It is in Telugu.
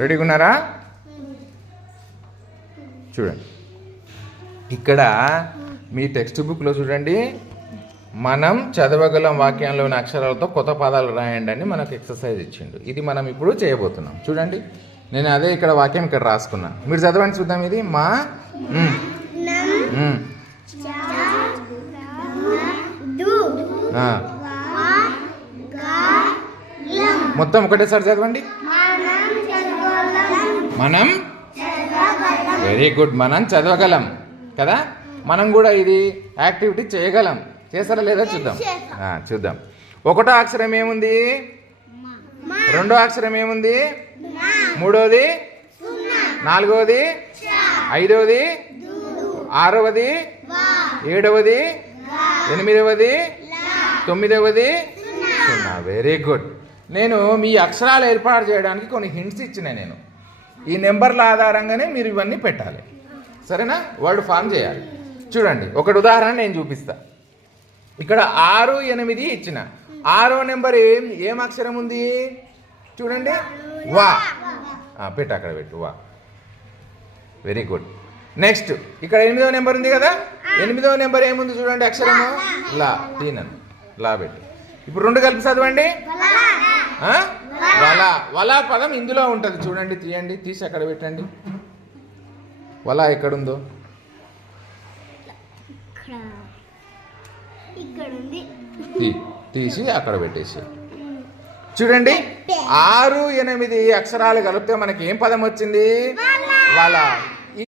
రెడీగా ఉన్నారా? చూడండి ఇక్కడ మీ టెక్స్ట్ బుక్లో చూడండి, మనం చదవగలం వాక్యంలోని అక్షరాలతో కొత్త పదాలు రాయండి అని మనకు ఎక్సర్సైజ్ ఇచ్చిండు. ఇది మనం ఇప్పుడు చేయబోతున్నాం. చూడండి, నేను అదే ఇక్కడ వాక్యం ఇక్కడ రాసుకున్నా, మీరు చదవండి చూద్దాం. ఇది మా మొత్తం ఒకటేసారి చదవండి. మనం, వెరీ గుడ్, మనం చదవగలం కదా. మనం కూడా ఇది యాక్టివిటీ చేయగలం. చేస్తారా లేదా చూద్దాం. చూద్దాం. ఒకటో అక్షరం ఏముంది, రెండో అక్షరం ఏముంది, మూడోది, నాలుగవది, ఐదవది, ఆరవది, ఏడవది, ఎనిమిదవది, తొమ్మిదవది, సున్నా. Very good. నేను మీ అక్షరాలు ఏర్పాటు చేయడానికి కొన్ని హింట్స్ ఇచ్చిన. నేను ఈ నెంబర్ల ఆధారంగానే మీరు ఇవన్నీ పెట్టాలి, సరేనా? వర్డ్ ఫామ్ చేయాలి. చూడండి, ఒకటి ఉదాహరణ నేను చూపిస్తా. ఇక్కడ 6, 8 ఇచ్చిన. 6వ నెంబర్ ఏం అక్షరం ఉంది చూడండి, వా. పెట్టు, అక్కడ పెట్టు, వా. Very good. నెక్స్ట్ ఇక్కడ 8వ నెంబర్ ఉంది కదా, 8వ నెంబర్ ఏముంది చూడండి, అక్షరము లా. తీనను లా పెట్టు. ఇప్పుడు రెండు కలిపి చదవండి. వల. వల పదం ఇందులో ఉంటుంది చూడండి, తీయండి, తీసి అక్కడ పెట్టండి. వల ఎక్కడుందో తీసి అక్కడ పెట్టేసి. చూడండి, 6, 8 అక్షరాలు కలిపితే మనకి ఏం పదం వచ్చింది, వల.